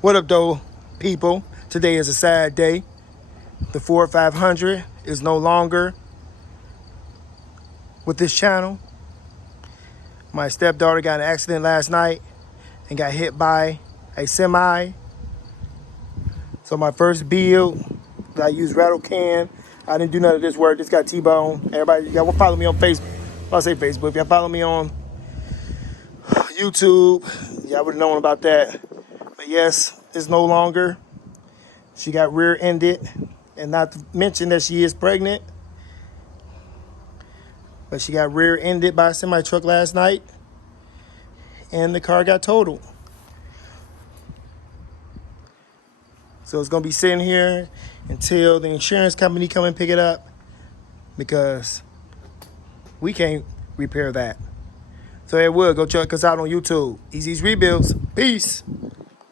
What up, though, people? Today is a sad day. The Ford 500 is no longer with this channel. My stepdaughter got in an accident last night and got hit by a semi. So my first build, I used rattle can. I didn't do none of this work. This got T-bone. Everybody, y'all follow me on Facebook. I'll say Facebook. If y'all follow me on YouTube, y'all would have known about that. But yes, it's no longer. She got rear-ended, and not to mention that she is pregnant. But she got rear-ended by a semi-truck last night, and the car got totaled. So it's gonna be sitting here until the insurance company come and pick it up, because we can't repair that. So it will go check us out on YouTube. Easy's Rebuilds. Peace.